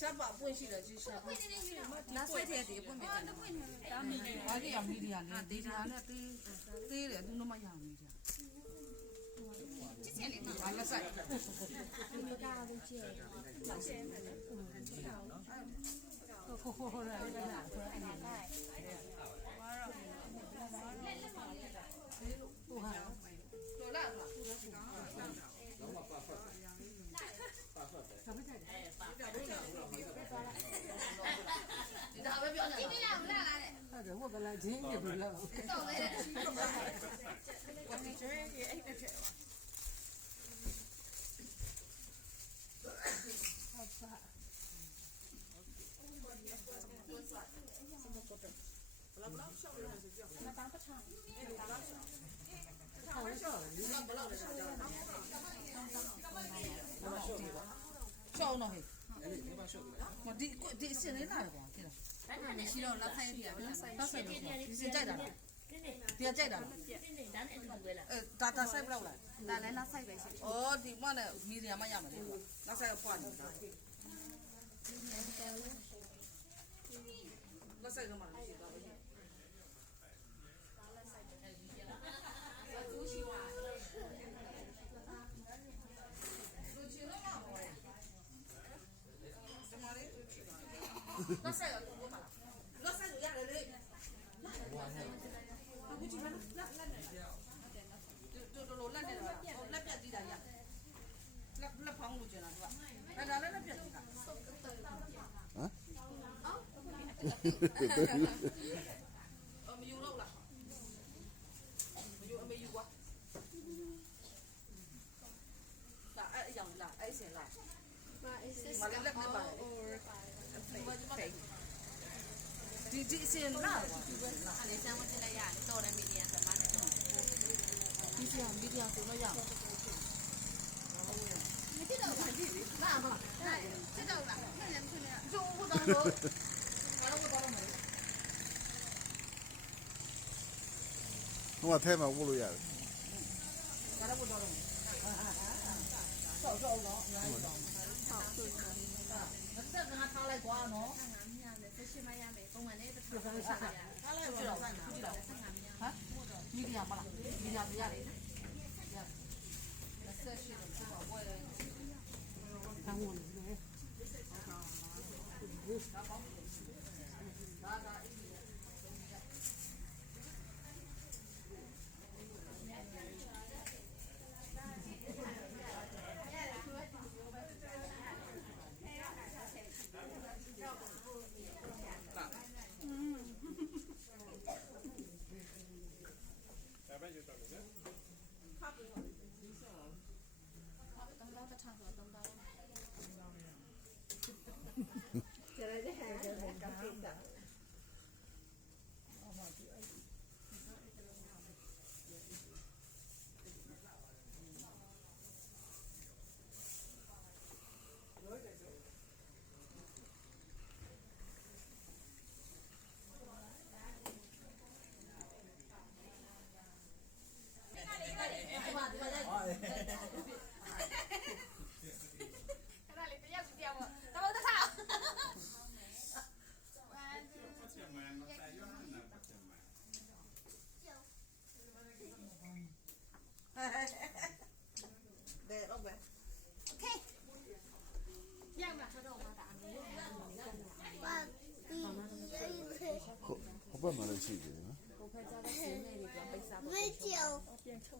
ချက်ပါပွင့်ရှိတယ်ကြီးရှာပွင့်နားဆိုင်တဲ့ဒီပွင့်မြင်တယ်တာမီဒီယာ ဘာကြီးရမီဒီယာနဲ့ဒေတာနဲ့သေးတယ်သူတို့မရမီဒီယာကြည့်ချက်လေးမှာ ဘာလက်ဆိုင်မကားလို့ကြည့်လောက်ရှင်းတယ်ဟိုရဲလာဟိုဟာတော်လာလားဒီဒါပဲပြောနေတာကြည့်မလားမလားတဲ့ဟုတ်တယ်ဟိုကလည်းချင်းပြလို့လောက်တော့လေဝတီချင်းရဲ့အဲ့တဲ့ချက်ဟုတ်ပါဘလောက်ရှောက်လို့ဆိုကြ။မတန်းပချာ။ဘလောက်ရှောက်။ဘလောက်ရှောက်လဲ။ဘလောက်လဲကြာ။ရှောက်နော်ဟဲ့။အဲ့ဒီဘာရှောက်လဲ။မဒီစင်လေးလာတယ်ကွာတိလား။အဲ့ဒါလည်းရှိတော့လက်ဆိုင်ဒီကလက်ဆိုင်။ဒီစင်ကြိုက်တာလား။ဒီကြိုက်တာလား။ဒါနဲ့အတူပဲလား။ဒါတာဆိုင်ဘလောက်လဲ။ဒါလည်းလက်ဆိုင်ပဲရှိတယ်။အော်ဒီမနဲ့မီဒီယာမရမှာလေ။လက်ဆိုင်ဖွာနေတာ။လက်ဆိုင်ကမှရှိတာပဲ။လူချင်တော့မှာပဲ။ဒီမှာလေလက်ဆိုင်ကဘုမလား။လက်ဆိုင်ရတယ်လေ။အခုကြည့်မလား။လက်နေ။တော်လက်နေတော့လက်ပြတ်သေးတာရ။လက်ဖောင်းလို့ကျန်တာသူက။အဲ့ဒါလည်းလက်ပြတ်သေးတာ။ဟမ်။မယူတော့လား။မယူအမေယူကွာ။ဒါအဲ့အရောင်လားအဲ့စင်လား။မလည်းလက်နဲ့ပါတယ်။ဘာကြီးမလဲ။ဒီစင်လား။လေးစမ်းမတင်လိုက်ရတယ်တော်တယ်မီဒီယာသမားနဲ့ဒီစင်မီဒီယာဆိုတော့ရအောင်။မသိတော့ဘူးဒီလာမလားသိတော့လားမင်းလည်းမသိနဲ့ကျိုးတော့တော့ငါတို့ကတော့မယ်ဟိုကထဲမှာပို့လို့ရတယ်ငါတို့တော့မယ်ဆောက်တော့အများကြီးတော့ဟုတ်သူကတက်ငါထားလိုက်ကွာနော်ငါမြားလဲဆက်ရှိမရမယ်ပုံမှန်လေးတစ်ခါဆက်ရှိရထားလိုက်တော့ဆိုင်နာကြည့်တော့ဟမ်မီဒီယာမလားမီဒီယာပြရတယ်ဆက်ရှိတော့ဘယ်လိုတောင်းဝင်လဲ对，老板。OK。要不然说这我们打你。ဟိုဘက်မှာလည်းရှိတယ်နော်ဟိုဖက်ကျတော့စင်းနေတယ်ပိတ်စားတော့ပြန်ချုံ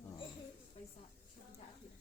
ပိတ်စားချုံကြအဖြစ်